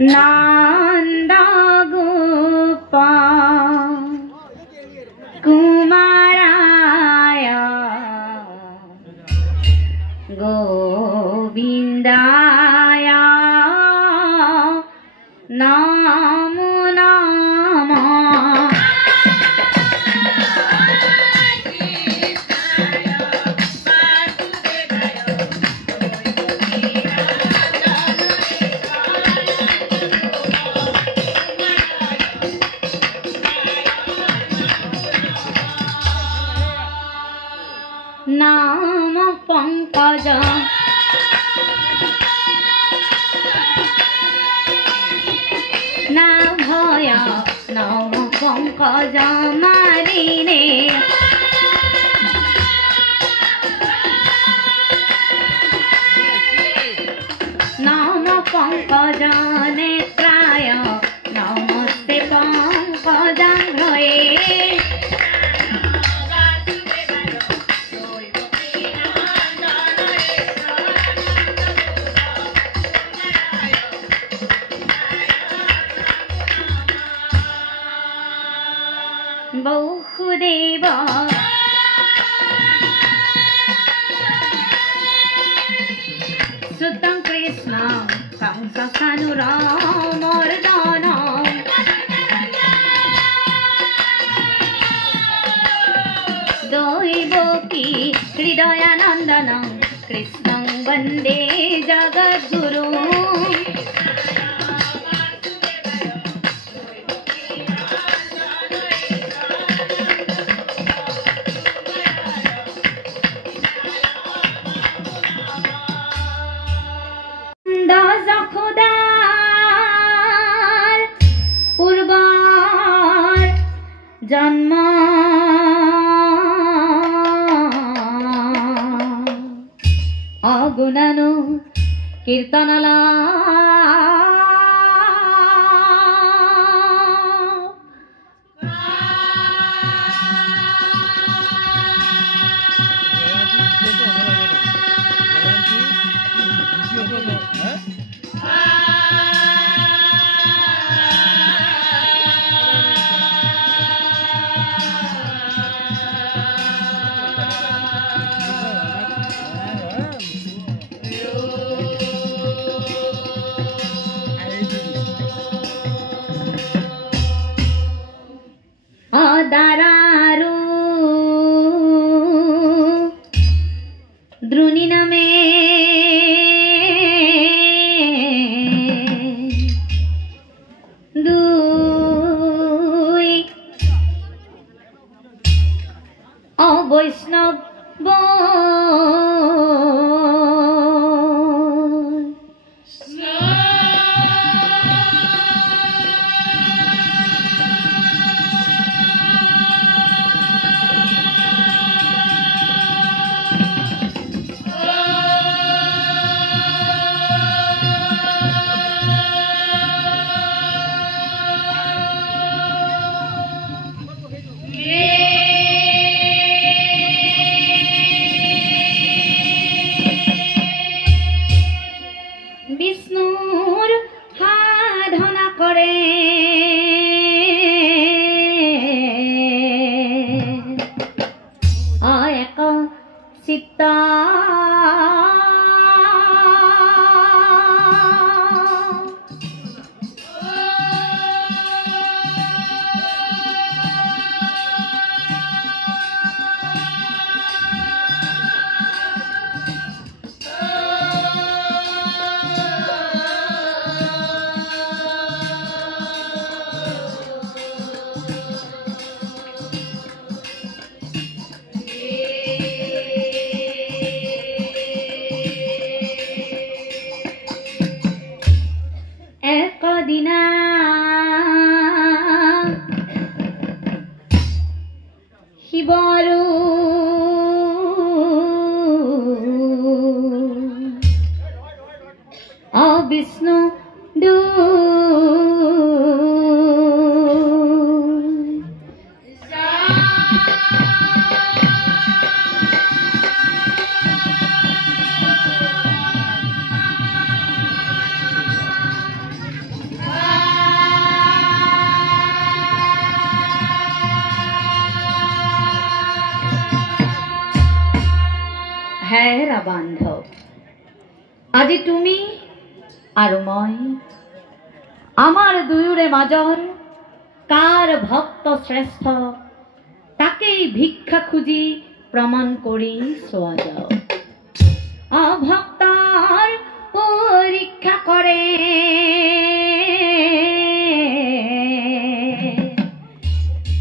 नन्दगोपा कुमाराय गोविन्दाय नमो नमः। नाम पंकज ना भय नाम पंकज मारिने नाम पंकज नेत्राय नमस्ते पंकजांघ्रये बहुदेव सुतं कृष्ण कंससानुरामर्दन दैवकी हृदयानन्दन कृष्णं वन्दे जगद्गुरुं। যশোদার পূর্বার জন্ম অগুণানু কীর্তনলা দারারু দ্রুনি নামে দুই অবৈষ্ণব বিষ্ণুর সাধনা করে এক চিত্ত একদিনা শিবৰু বিষ্ণু বান্ধৱ আজি তুমি আৰু মই আমাৰ দুয়োৰে মাজৰ কাৰ ভক্ত শ্ৰেষ্ঠ তাকেই ভিক্ষা খুজি প্ৰমাণ কৰি চোৱা যাওক ভক্তৰ পৰীক্ষা কৰে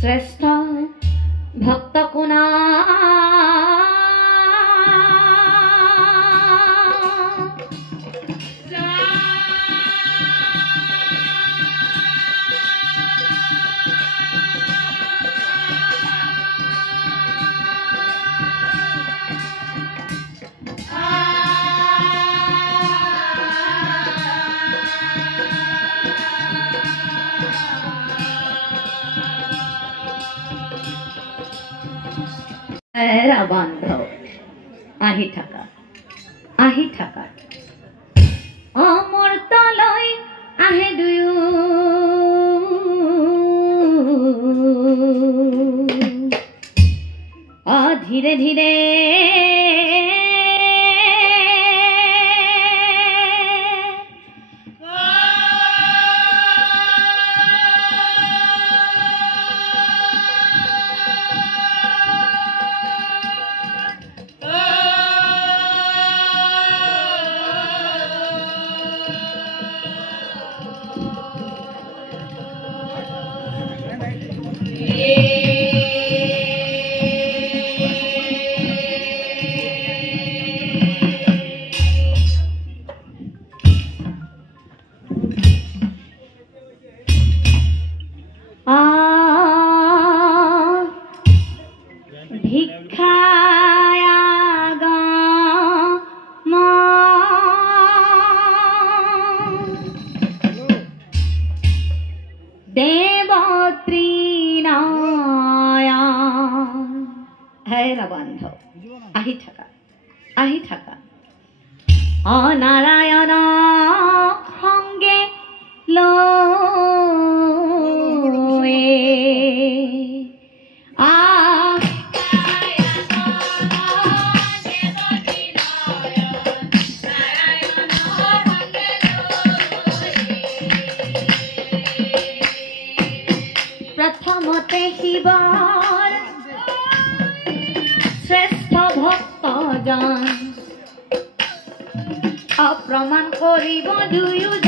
শ্ৰেষ্ঠ ভক্ত কোনা বান্ধৱ আহি থাকা অমৰ্তলৈ আহে দুয়ো ধীৰে ধীৰে বান্ধৱ আহি থাকা নাৰায়ণ সংগে লৈ প্ৰথমতে শিৱৰ শ্ৰেষ্ঠ ভক্তজন অপ্ৰমাণ কৰিব দুয়োজনে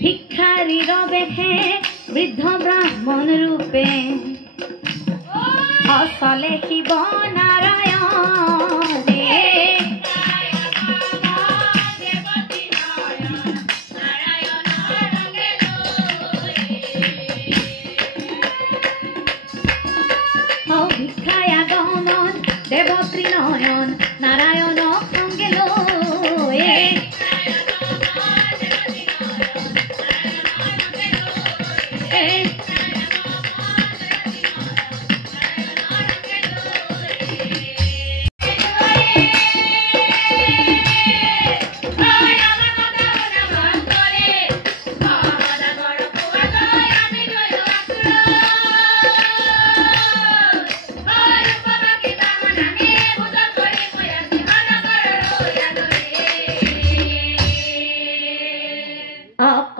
ভিক্ষাৰীৰ বেশে বৃদ্ধ ব্ৰাহ্মণ ৰূপে অচলে শিৱ নাৰায়ণে দেৱত্ৰী নয়ন নাৰায়ণ সংগে লৈ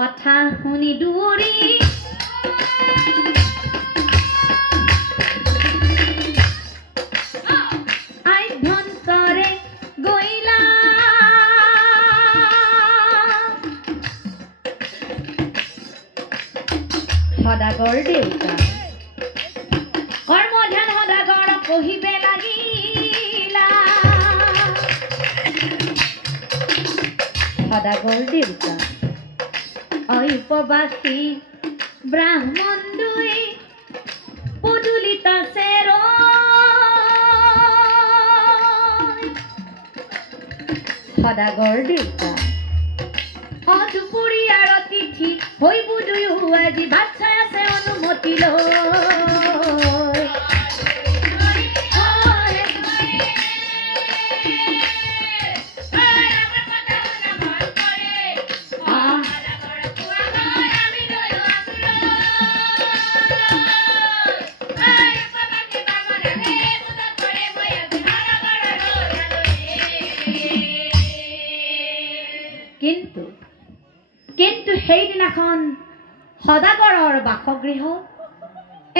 কথা শুনি দৌৰি আভ্যন্তৰে গৈলা সদাগৰ দেউতা কৰ্মধ্যান সদাগৰ পঢ়িবে লাগিলা সদাগৰ দেউতা উপবাসী ব্ৰাহ্মণ দুই পদূলিত চেৰ সদাগৰ দেউতা দুপৰীয়াৰ অতিথি হৈব দুয়ো আজি ভাত খাই আছে অনুমতি লৈ সদাগৰৰ বাসগৃহত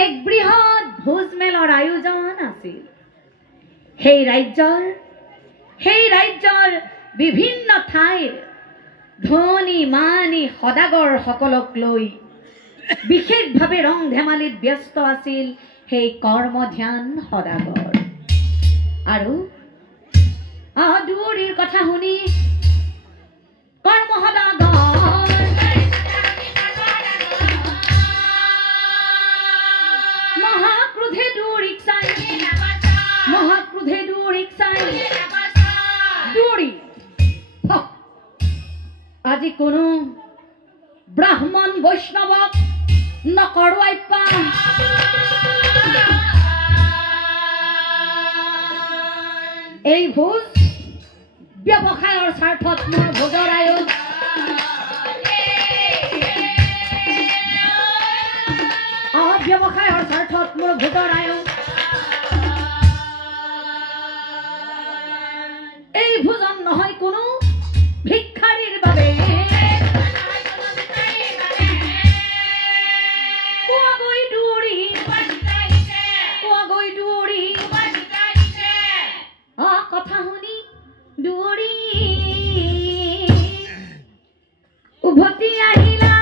এক বৃহৎ ভোজমেলৰ আয়োজন আছিল। সেই ৰাজ্যৰ বিভিন্ন ঠাইৰ ধনী মানি সদাগৰ সকলক লৈ বিশেষভাৱে ৰং ধেমালিত ব্যস্ত আছিল সেই কৰ্মধ্যান সদাগৰ। আৰু দুৱৰীৰ কথা শুনি কৰ্ম সদাগৰ মহাক্ৰোধে দুৱৰীক চাই দুৱৰী আজি কোনো ব্ৰাহ্মণ বৈষ্ণৱক নকৰোৱাই পা এই ভোজ ব্যৱসায়ৰ স্বাৰ্থত মোৰ ভোজৰ আয়োজন ব্যৱসায়ৰ স্বাৰ্থত মোৰ ভোজৰ আয়োজন এই ভোজন নহয় কোনো ভিক্ষাৰীৰ বাবে কথা শুনি দুৱৰী উভতি আহিলা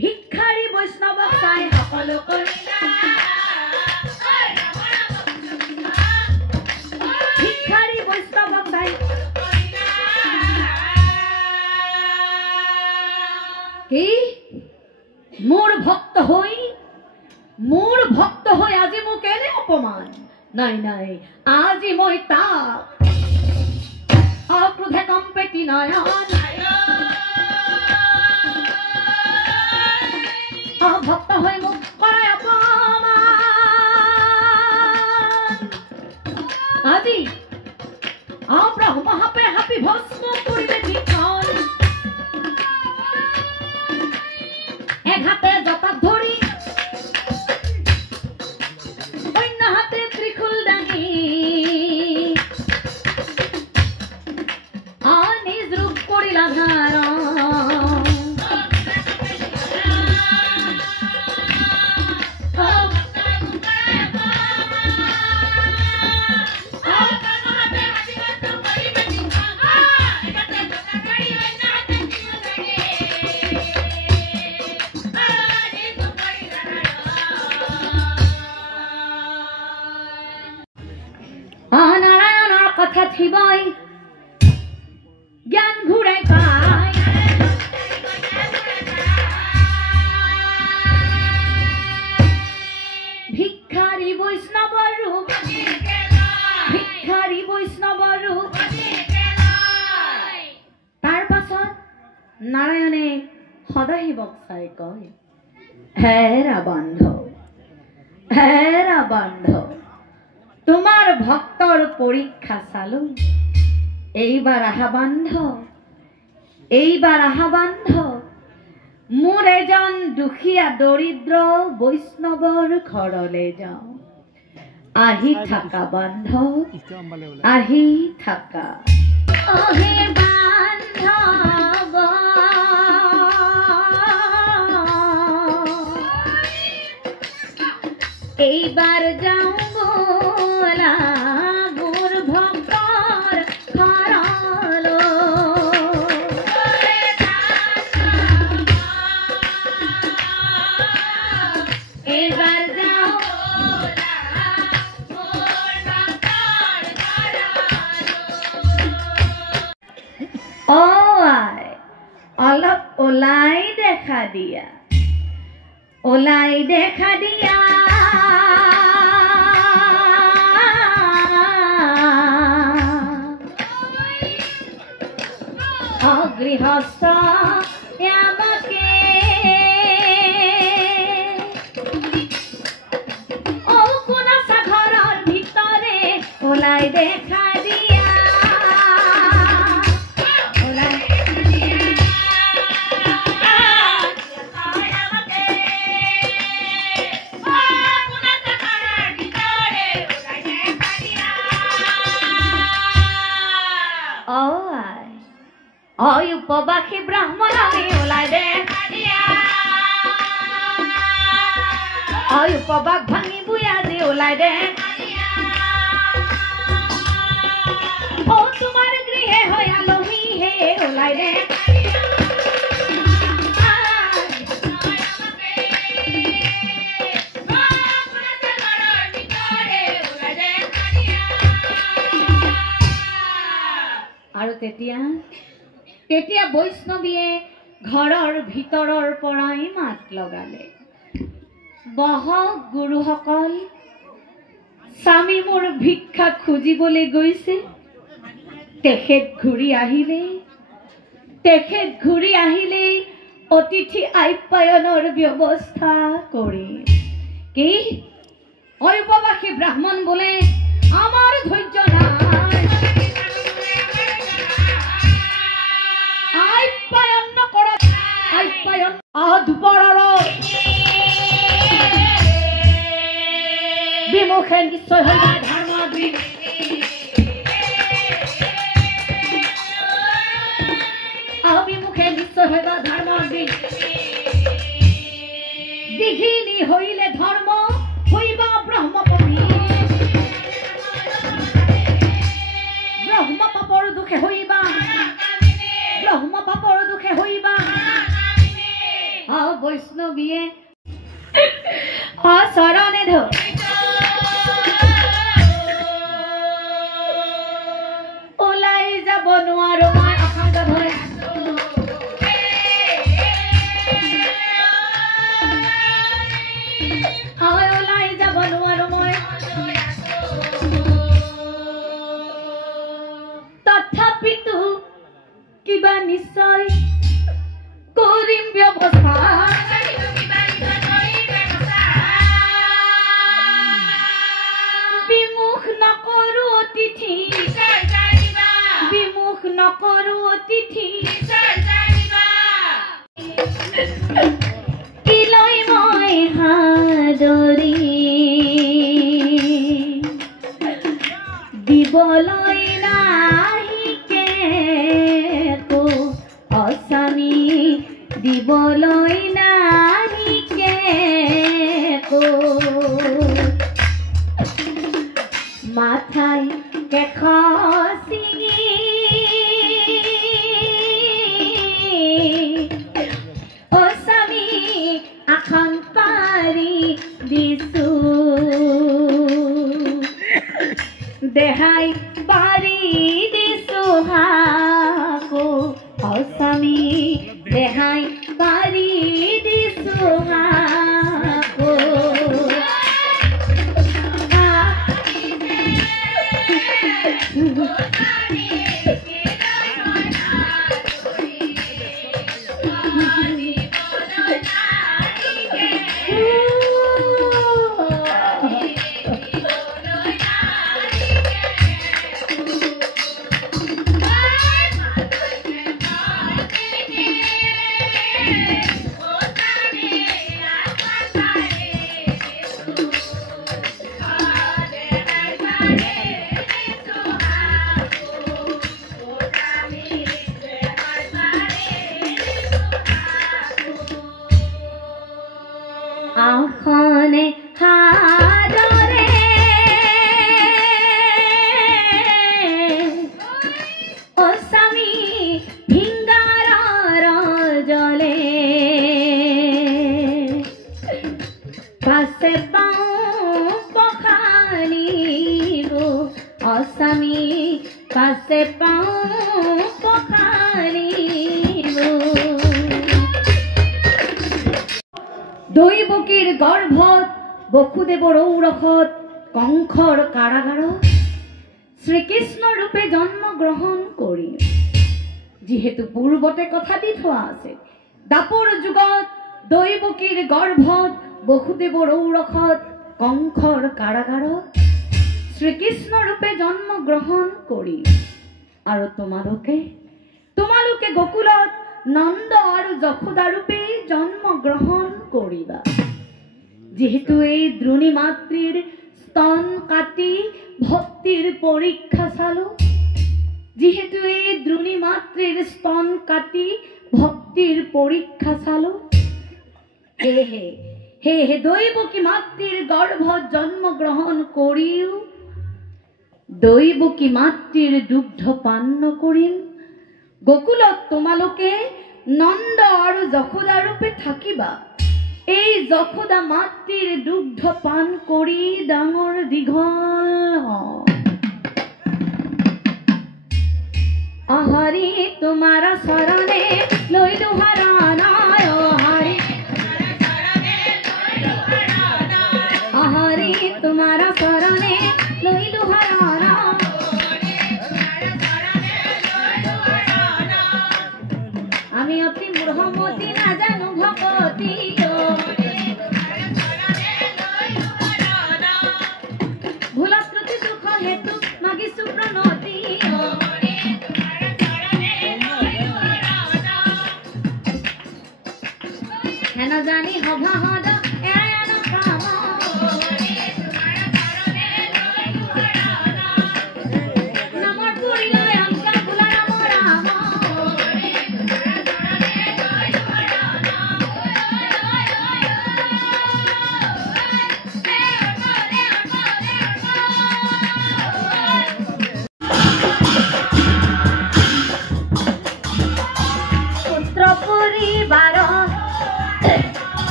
ভিক্ষাৰী বৈষ্ণৱক চাই সকলো ভিক্ষাৰী বৈষ্ণৱক চাই কি মোৰ ভক্ত হৈ আজি মোক এনে অপমান নাই আজি মই তাক অক্ৰোধে কম্পেটি নয়ন ভক্ত হৈ মোক কৰাই অপমান আজি ব্ৰহ্মহাপে হাপি ভস্ম কৰিলে যিখন এঘাতে জপাত ধৰি অন্য হাতে ত্ৰিশূল দাঙি নিজ ৰূপ কৰিলা ধাৰণ নাৰায়ণৰ কথা থিবই জ্ঞান ঘূৰাই পায় ভিক্ষাৰী বৈষ্ণৱৰ ৰূপ তাৰ পাছত নাৰায়ণে সদাশিৱক চাই কয় হেৰা বান্ধৱ তোমাৰ ভক্তৰ পৰীক্ষা চালো এইবাৰ আহা বান্ধৱ মোৰ এজন দুখীয়া দৰিদ্ৰ বৈষ্ণৱৰ ঘৰলৈ যাওঁ আহি থাকা বান্ধৱ আহি থাকা অহে বান্ধৱ এইবাৰ যাওঁ বলা মোৰ ভক্তৰ ঘৰলৈ এইবাৰ যাওঁ অলপ ওলাই দেখা দিয়া গৃহস্থ আমাকে কোন ঘৰৰ ভিতৰে ওলাই দেখা দিয়া হয় উপবাসী ব্ৰাহ্মণ আমি ওলাই দে হয় উপবাস ভাঙি বুই আজি ওলাই দে ও তোমাৰ গৃহে হয় আলহী হে ওলাই দে আৰু তেতিয়া বৈষ্ণৱীয়ে ঘৰৰ ভিতৰৰ পৰাই মাত লগালে বহক গুৰুসকল স্বামী মোৰ ভিক্ষা খুজিবলৈ গৈছে তেখেত ঘূৰি আহিলে অতিথি আপ্যায়নৰ ব্যৱস্থা কৰি কি ঐপবাসী ব্ৰাহ্মণ বোলে আমাৰ ধৈৰ্য নাই আপ্যায়ন নকৰা আপ্যায়ন দুপৰৰ বিমুখে নিশ্চয় হৈ ধৰ্মাগ্ৰী অবিমুখে নিশ্চয় হৈ ধৰ্মাগ্ৰী দিঘিনী হইলে ধৰ্ম হইবা ব্ৰহ্মপতি ব্ৰহ্ম পাপৰ দুখে হইবা ব্ৰহ্ম পাপৰ দুখে হইবা বৈষ্ণৱীয়ে চৰণে ধৰ ওলাই যাব নোৱাৰো মই অসংগ ধৰে ওলাই যাব নোৱাৰো মই তথাপিতো কিবা নিশ্চয় কৰিম ব্যৱস্থা বিমুখ নকৰো অতিথি বিমুখ নকৰো অতিথি কি লৈ মই হাদৰি দিবলৈ নাহিকে অস্বামী দিবলৈ নাহিকে মাথাই কেশ চিঙি অস্বামী আসন পাৰি দিছো দেহাই পাৰি দিছো হাকো অস্বামী দেহাই পাৰি দিছো হাকো আখনে হাদৰে অস্বামী ভিংগাৰৰ জলে পাছে পাওঁ পখালিব অস্বামী পাছে পাওঁ পখালিব দৈবকীৰ গৰ্ভত বসুদেৱৰ ঔৰসত কংসৰ কাৰাগাৰত শ্ৰীকৃষ্ণ ৰূপে জন্ম গ্ৰহণ কৰি যিহেতু পূৰ্বতে কথা দি থোৱা আছে দাপৰ যুগত দৈবকীৰ গৰ্ভত বসুদেৱৰ ঔৰসত কংসৰ কাৰাগাৰত শ্ৰীকৃষ্ণ ৰূপে জন্ম গ্ৰহণ কৰি আৰু তোমালোকে গোকুলত নন্দ আৰু যশোদা ৰূপে জন্ম গ্ৰহণ কৰিবা যেহেতু এই দ্ৰোণী মাতৃৰ স্তন কাটি ভক্তিৰ পৰীক্ষা চালো যিহেতু এই দ্রুণী মাতৃর স্তন কাটি ভক্তির পরীক্ষা চালো হে হে হে হে দৈবকী মাতৃর গর্ভ জন্মগ্রহণ করিও দৈবকী মাতৃর দুগ্ধ পান করিম গোকুলত তোমালোকে নন্দ আর যশোদা রূপে থাকিবা এই যশোদা মাতৃৰ দুগ্ধ পান কৰি ডাঙৰ দীঘল আহাৰি তোমাৰ শৰণে লৈলো হৰণা আহাৰি তোমাৰ শৰণে লৈলো হৰণা আমি অতি মূঢ়মতি নাজানো ভকতি ভুলশ্ৰুতি দুখ হেতু মাগিছো প্ৰণতি হেন জানি সভা